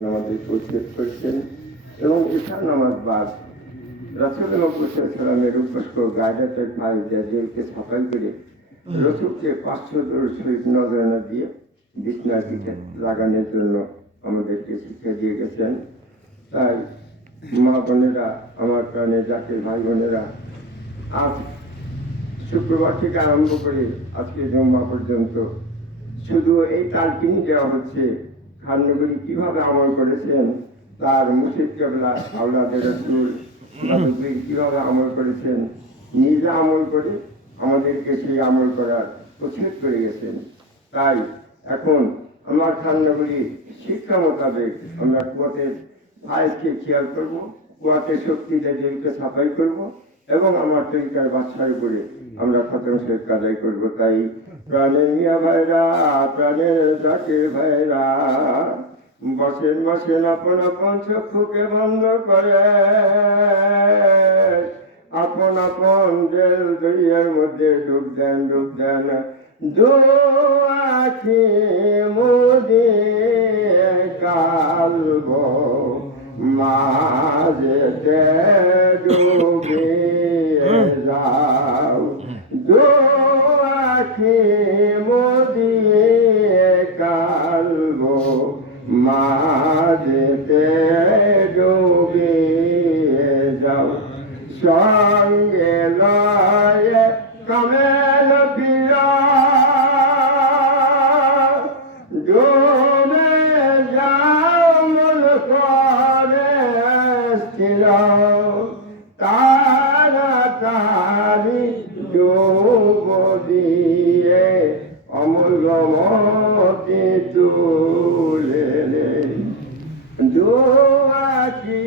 আমাদের পরিচ্ছেদ করছেন এবং ঈশা নামাজ বাদ রাসূলুল্লাহ সাল্লামের উপস্ক গায়দাতের ভাই জাজিলকে সাফাই করে রসুলকে 500 দরুদ শরীফ নজরানা দিয়ে বিছনার পিঠে লাগানোর জন্য আমাদেরকে শিক্ষা দিয়ে গেছেন। তাই মা বোনেরা, আমার প্রাণের জাতির ভাই বোনেরা, আজ শুক্রবার থেকে আরম্ভ করে আজকে জুম্মা পর্যন্ত শুধু এই তালকিনি দেওয়া হচ্ছে খাননগরী কিভাবে আমল করেছেন, তার মুর্শিদ কেবলা আওলাদের রাসূল কিভাবে আমল করেছেন, নিজে আমল করে আমাদেরকে সেই আমল করার প্রচ্ছদ করে গেছেন। তাই এখন আমার খাননগরী শিক্ষা মোতাবেক আমরা কুয়াতের ভাইকে খেয়াল করবো, কুয়াতের শক্তি দেরকে সাফাই করব এবং আমার তরিকার বাদশার উপরে আমরা খতম শেখ কাজাই করব। তাই প্রাণের মিয়া ভাইরা, প্রাণের জাতির ভাইরা, বসেন বসেন আপন আপন চক্ষুকে বন্ধ করে আপন আপন জেল দরিয়ার মধ্যে ডুব দেন, ডুব দেন। দু আখি মুদি কালব মাঝেতে ডুবিয়ে যাও, দু আখি মুদি কালব মাঝেতে ডুবিয়ে যাও। সঙ্গে লয় কামেল বিরা ডুবে যাও মন করে স্থির, তাড়াতাড়ি ডুব দিয়ে অমূল্যমতি তুলে নে। দু আখি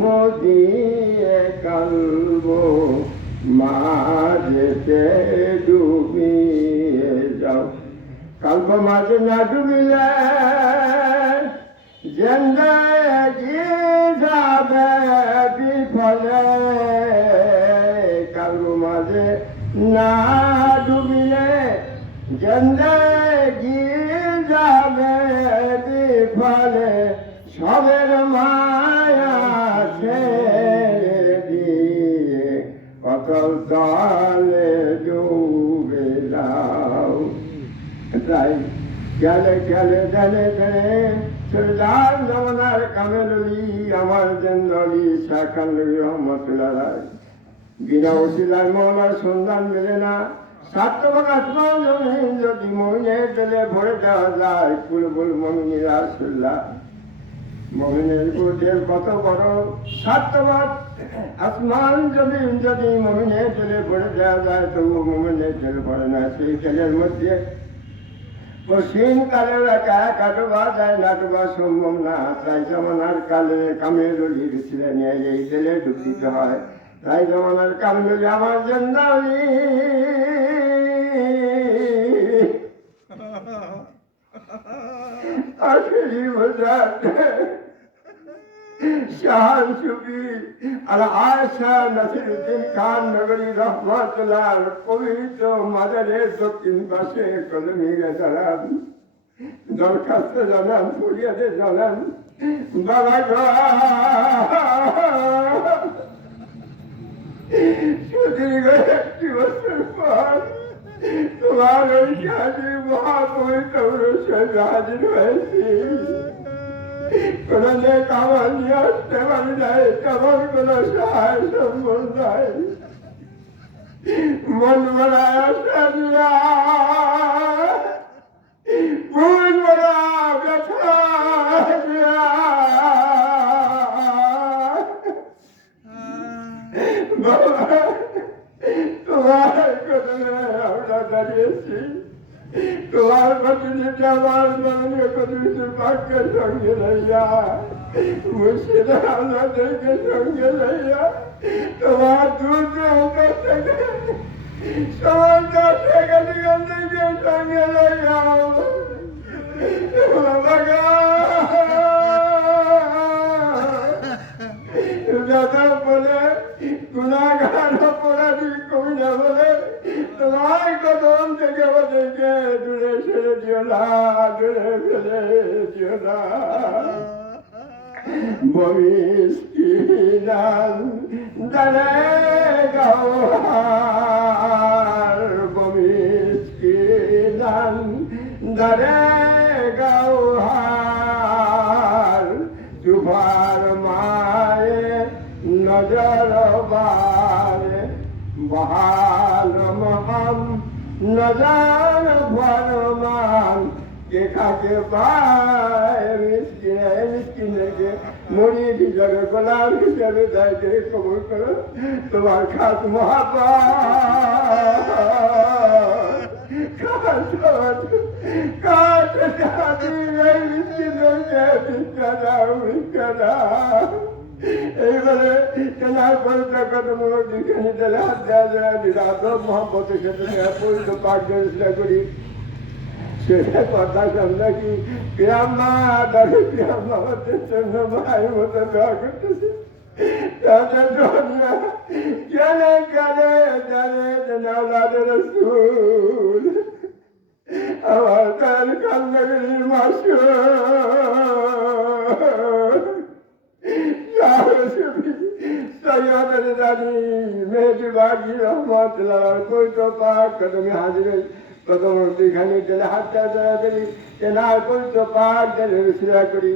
মুদিয়ে কালব মাঝেতে ডুবিয়ে যাও। কালব মাঝে না ডুবিলে জিন্দেগি যাবে বিফলে, কালব মাঝে না ডুবিলে জিন্দেগি যাবে বিফলে। সবের মায়া ছেড়ে দিয়ে অতল তলে ডুবে যাও। তাই গেলে গেলে গেলে গেলে সরদার জমানার কামেলি আমার জেন্দলি শাখালি রহমতুল্লাহ বিনা ওসিলার মৌলার সন্ধান মেলে না। সাতবার আসমান জমিন যদি মমিনের দিলে ভরে দেওয়া যায়, ফুলবুল মমিনী রাসূলুল্লাহ মমিনের বুঝের কত বড়। সাতবার আসমান জমিন যদি মমিনের দিলে ভরে দেওয়া যায়, তবু মমিনের দিল ভরে না। সেই তেলের মধ্যে কঠিন কালে একা একা ডোবা যায় না, ডোবা সম্ভব না। তাই জমানার কালে কামেরুলির ছিলেন এই তেলে ডুব দিতে হয়। তাই জমানার কামেরুলি আমার জেন্দালি আখেরি বাজার শাহান সুফি আল আশা নাসিরুদ্দিন খান নগরী রহমাতুল্লাহ পবিত্র মাজারের দক্ষিণ পাশে কলমিরে দাঁড়ান, দরখাস্ত জানান, ফরিয়াদে জানান। বাবা গো, সুদীর্ঘ একটি বছর পর তোমার ওই কাজে মহাপবিত্র রসুল হাজির হয়েছি। কোনো নেক আমল নিয়ে আসতে পারি নাই, তেমন কোনো সহায় সম্বল নাই। মন বড়ায় আসা দিয়া মন বড়া ব্যথা দিয়া তোমার কদমে আমরা দাঁড়িয়েছি। তোমার প্রতিনিধি আমার মাননীয় প্রতিনিধি পাককে সঙ্গে লইয়া, মুর্শিদ আওলাদেরকে সঙ্গে লইয়া, তোমার দূর দূরান্ত থেকে সমস্ত শেখালিগঞ্জকে সঙ্গে লইয়া দাদা বলে গুণাগার অপরাধী কবিরা বলে তোমার কদম থেকে আমাদেরকে দূরে ছেড়ে দিও না, দূরে ফেলে দিও না। বমিষ্টিদান দানে গাওহার বমিষ্টিদান দানে গাওহার তুফার মায়ে নজর বারে বহালম হাম নজর ভরমান কে খাকে পায় মিসকিনকে মরিয়ে দিলে গোলাম হিসেবে দায়িত্বে কবুল করো তোমার খাস এইবারে কেনার পরে কদম যেখানে দিলে হাত দেওয়া বিরাট মোহাম্মতের সাথে পরিত পাঠ করি সেটা কথা আমরা কি পিয়াম্মা দাদু পিয়াম্মা হতের জন্য ভাই মতো দোয়া করতেছে তাদের দুনিয়া জানে জানে জানে নাওলাদের রসুল আমার তার কান্নাগিরির মাসুর সৈয়দের রানী মেহেদি বাগি রহমতুল্লাহ কইতো পাক কদমে হাজির কদম দিখানি দিলে হাতটা ধরা করি তেনার কইতো পাক দিলে রসুলা করি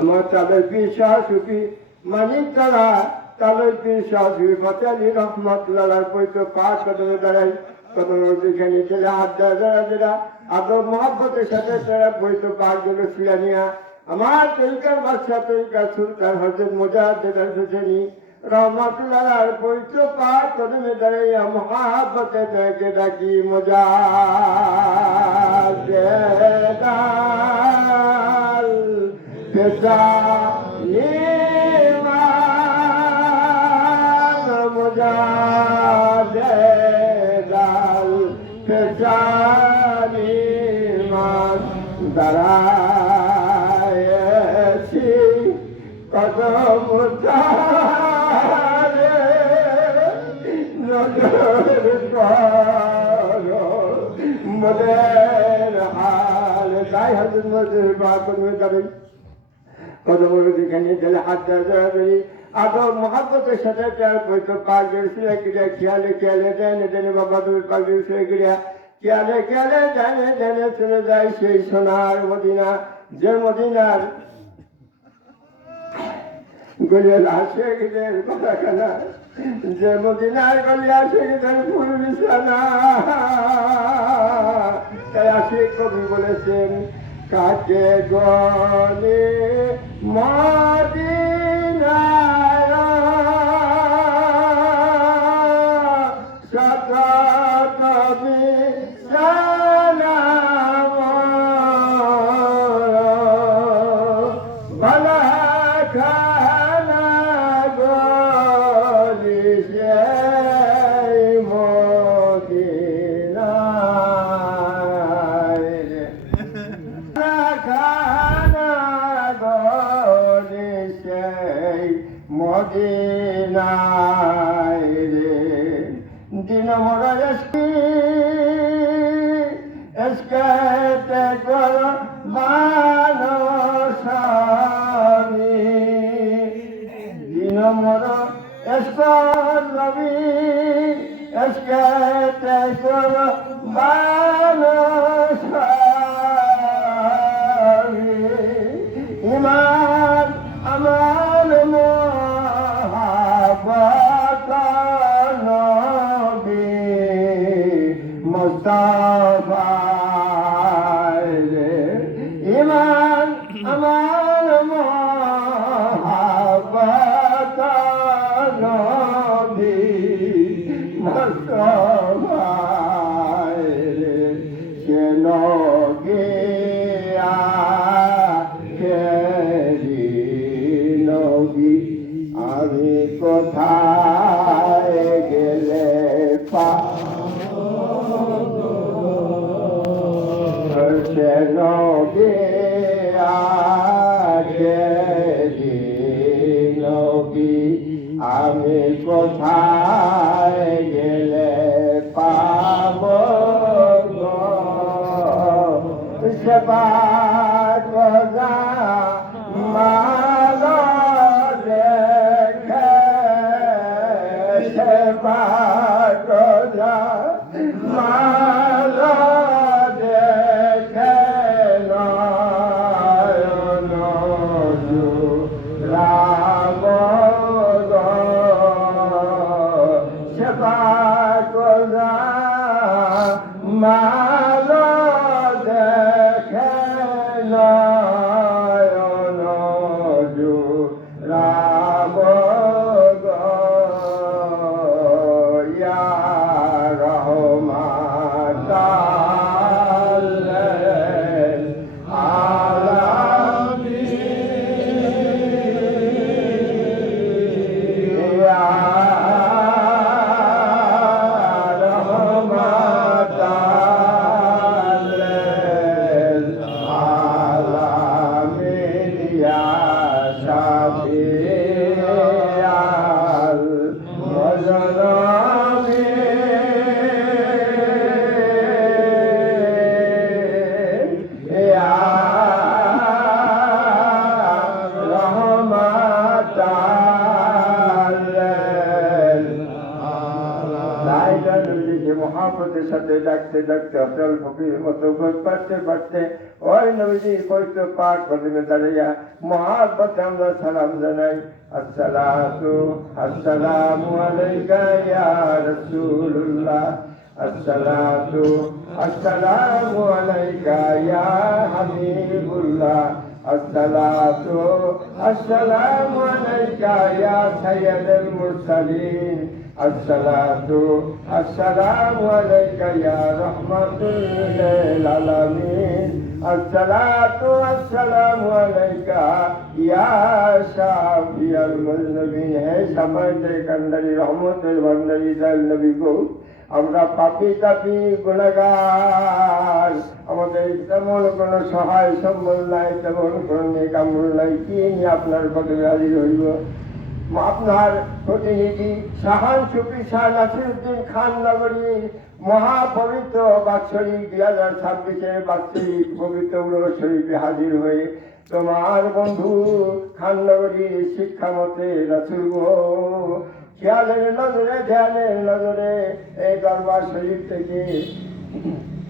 আমার তাদের পীর শাহ সুফি মানিক তারা তাদের পীর শাহ সুফি ফতে আলী রহমতুল্লাহ কইতো পাক কদমে দাঁড়াই কদম দিখানি দিলে হাতটা ধরা দিলা আদর মহব্বতের সাথে তারা কইতো পাক দিলে রসুলা নিয়া আমার তরিকার বাদশাহ তরিকার সুলতান হযরত মুজাদ্দিদ হোসেনী রহমাতুল্লাহ পবিত্র পাক কদমে দাঁড়াইয়া মহাব্বতে তাকে ডাকি মুজাদ্দিদ পেশানিমান মুজাদ্দিদ পেশানিমান দাঁড়া কদম তারে নজর করো মোদের হাল তাই হযরত মজুর বাকর में দাঁড়াই কদম যেখানে দিলে হাত ধরে আদর মহব্বতের সাথে তার পয়সা পাক গেছে কিরা খেয়ালে খেয়ালে জানে জানে বাবা দূর পাক গেছে কিরা খেয়ালে খেয়ালে জানে জানে চলে যায় সেই সোনার মদিনা যে মদিনার গলিয়াল আশেকদের বারাখানা যে মদিনার গলি আশেকদের ফুল বিছানা তাই আশেক কবি বলেছেন কাকে গলে মদিনার শত কবি সালাম বালাখা মদিনায় রে দিন মোরা এসকে কর মানসামি দিন মোরা এসকর রবি এসকে কর মানসামি ইমান আমার মুস্তাফা রে ইমান আমার মহাব্বত নবী মুস্তাফা রে সে নগে আখেরি নবী আমি কোথায় গেলে নগে আখেরি নবী আমি কোথায় গেলে পাব সেবা মহাপতের সাথে ডাকতে ডাকতে অচল ফকির মতো খোঁজ পাচ্ছে পাচ্ছে ওই নবীজি পবিত্র পাক কদমে দাঁড়িয়ে মহাব্বতে আমরা সালাম জানাই। আসসালাতু আসসালামু আলাইকা ইয়া রাসূলুল্লাহ, আসসালাতু আসসালামু আলাইকা ইয়া হাবিবুল্লাহ, আসসালাতু আসসালামু আলাইকা ইয়া সাইয়্যিদুল মুরসালিন, আসসালাতু আসসালামু আলাইকা ইয়া রাহমাতুল লিল আলামিন, আসসালাতু আসসালামু আলাইকা ইয়া শাফিউল মুজনিবিন। হে শাফায়েতের কান্ডারি, রহমতের ভান্ডারি দয়াল নবী গো, আমরা পাপী তাপী গুনাহগার, আমাদের তেমন কোনো সহায় সম্বল নাই, তেমন কোনো নেক আমল নাই, কি নিয়ে আপনার কদমে হাজির হইব। আপনার প্রতিনিধি শাহান সুফি শাহ নাসিরউদ্দিন খান নগরীর মহাপবিত্র বাৎসরিক 2026 বাৎসরিক পবিত্র উরস শরীফে হাজির হয়ে তোমার বন্ধু খাননগরীর শিক্ষা মতে রাসূল গো, খেয়ালের নজরে ধ্যানের নজরে এই দরবার শরীফ থেকে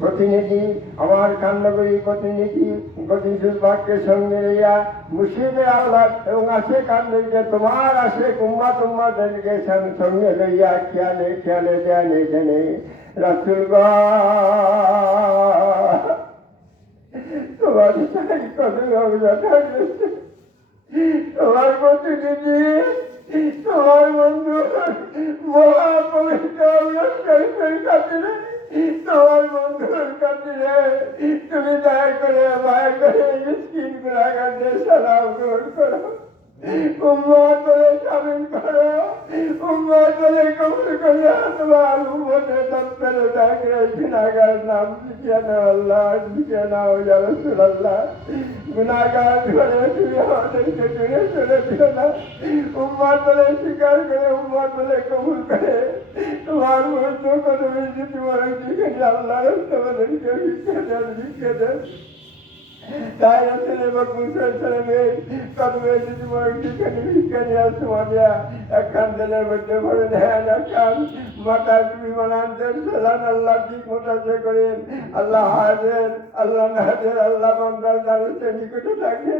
প্রতিনিধি, আমার খাননগরী প্রতিনিধি গতিশীল বাক্যের সঙ্গে লইয়া মুর্শিদের আওলাদ এবং আসে কান্ডকে তোমার আসে উম্মাদেরকে সঙ্গে লইয়া খেয়ালে খেয়ালে ধ্যানে ধ্যানে রাসূল গো, তোমার কদমে আমরা থাকতেছি। তোমার প্রতিনিধি, তোমার বন্ধু মহাপবিত্র শরীফের খাতিরে, তোমার বন্ধুর খাতিরে তুমি দয়া করে মায়া করে মিসকিন গুনাহগারদের সালাম গ্রহণ করো, উম্মত বলে শামিল করো, উম্মত বলে কবুল করে তোমার উম্মতের দপ্তরে ডাকরে গুনাহগার নাম লিখিয়ে নাও আল্লাহ, লিখিয়ে নাও ইয়া রাসূলুল্লাহ। গুনাহগার করে তুমি আমাদেরকে দূরে সরে দিও না, উম্মত বলে স্বীকার করে, উম্মত বলে কবুল করে তোমার মধ্যে কদমে যদি মরে দিকে আল্লাহ তোমাদেরকে ভিক্ষা দেন। তাই আসলে মকবুলের ছেলে কদমে যদি মরে দিকে ভিক্ষা নিয়ে তোমাদের একখান দিলের মধ্যে ভরে দেন, একখান মাথায় তুমি বানান্তেন সালান আল্লাহ ঠিক মোটাতে করেন। আল্লাহ হাজের, আল্লাহ নাজের, আল্লাহ বান্দার দারুতে নিকটে থাকে,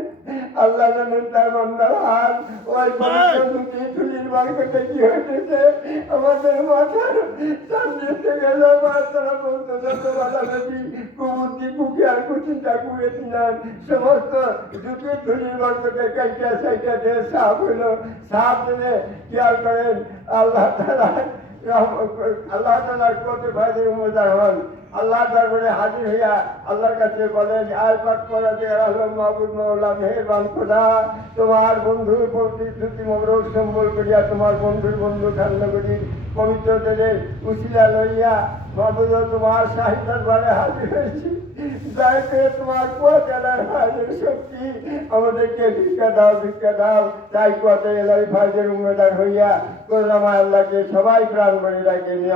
আল্লাহ জানেন তার বান্দার হাল ওই দুটি তুলির বাড়িতে কি হয়েছে আমাদের মাথার সামনে থেকে তারা বলতো যত বাধা নদী কুমুদ্দি বুকে আর কুচিন্তা কুড়ে দিলেন সমস্ত দুটি তুলির বাড়িতে কাইটা সাইটা দিয়ে সাপ হইল, সাপ দিলে খেয়াল করেন আল্লাহ তারা আল্লাহ তালার কত ভাইদের উম্মদার হন। আল্লাহ দরবারে হাজির হইয়া আল্লাহর কাছে বলেন, আয় পাক করা যে আলম মাহবুব মাওলা মেহেরবান খোদা, তোমার বন্ধুর প্রতিশ্রুতি মোবারক সম্বল করিয়া তোমার বন্ধুর বন্ধু খাননগরীর পবিত্র তেলের উসিলা লইয়া মাহবুব তোমার শাহী দরবারে হাজির হয়েছি। দয়া করে তোমার কুয়াত এলার ফায়দের শক্তি আমাদেরকে ভিক্ষা দাও, ভিক্ষা দাও। তাই কুয়াতে এলার ফায়দের উম্মেদার হইয়া করুণাময় আল্লাহকে সবাই প্রাণ বলে ডাকে নি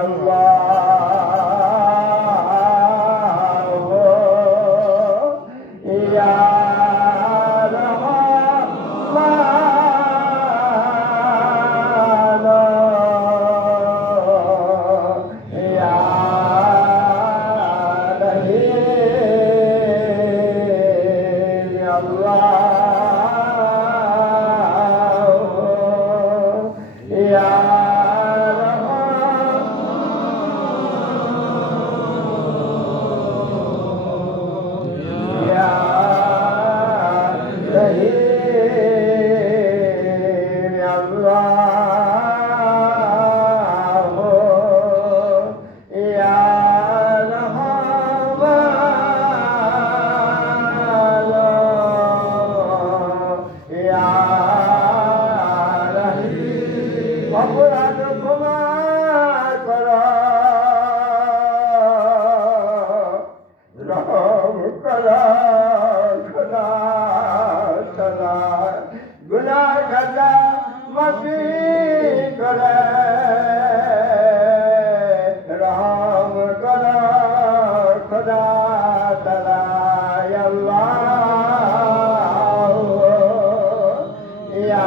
অপরাধ ক্ষমা কর, রহম কর খোদা তাআলা, গুনাহ খাজা মাফি করে, রহম কর খোদা তাআলা। আল্লাহ ইয়া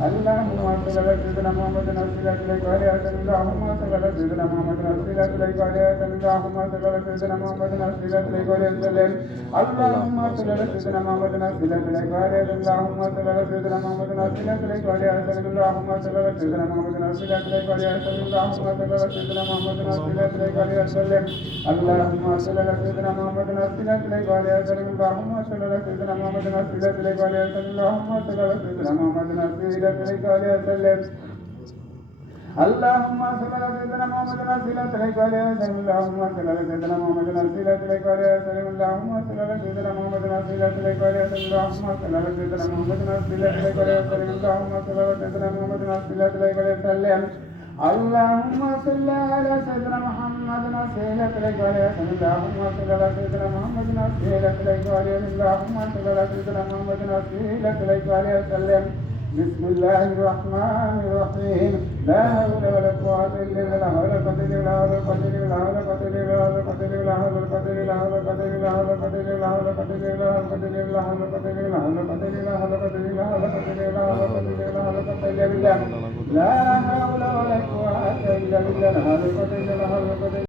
اللهم صل على سيدنا محمد وسيلة إليك وعلية اللهم صل على سيدنا محمد وسيلة إليك وعلية اللهم صل على سيدنا محمد وسيلة إليك وعلية وسلم اللهم صل على سيدنا محمد وسيلة إليك وعلية اللهم صل على سيدنا محمد وسيلة إليك وعلية وسلم اللهم صل على سيدنا محمد وسيلة إليك وعلية وسلم اللهم صل على سيدنا محمد وسيلة إليك وعلية وسلم اللهم صل على سيدنا محمد وسيلة إليك وعلية وسلم اللهم صل على سيدنا محمد وسيلة إليك وعلية وسلم اللهم صل على سيدنا محمد وسيلة إليك وعلية وسلم اللهم صل على سيدنا محمد وسيلة إليك وعلية وسلم اللهم صل على سيدنا محمد وسيلة إليك وعلية وسلم اللهم صل على سيدنا محمد وسيلة إليك وعلية وسلم اللهم صل على سيدنا محمد وسيلة إليك وعلية وسلم اللهم صل على سيدنا محمد وسيلة إليك وعلية وسلم اللهم صل على سيدنا محمد وسيلة إليك وعلية وسلم اللهم صل على سيدنا محمد وسيلة إليك وعلية وسلم اللهم صل على سيدنا محمد وسيلة إليك وعلية وسلم بسم الله الرحمن الرحيم لا حول ولا قوة إلا بالله ولا قوة إلا بالله ولا قوة إلا بالله ولا قوة إلا بالله ولا قوة إلا بالله ولا قوة إلا بالله ولا قوة إلا بالله ولا قوة إلا بالله ولا قوة إلا بالله ولا قوة إلا بالله ولا قوة إلا بالله ولا قوة إلا بالله ولا قوة إلا بالله ولا قوة إلا بالله ولا قوة إلا بالله ولا قوة إلا بالله لا حول ولا قوة إلا بالله ولا قوة إلا بالله ولا قوة إلا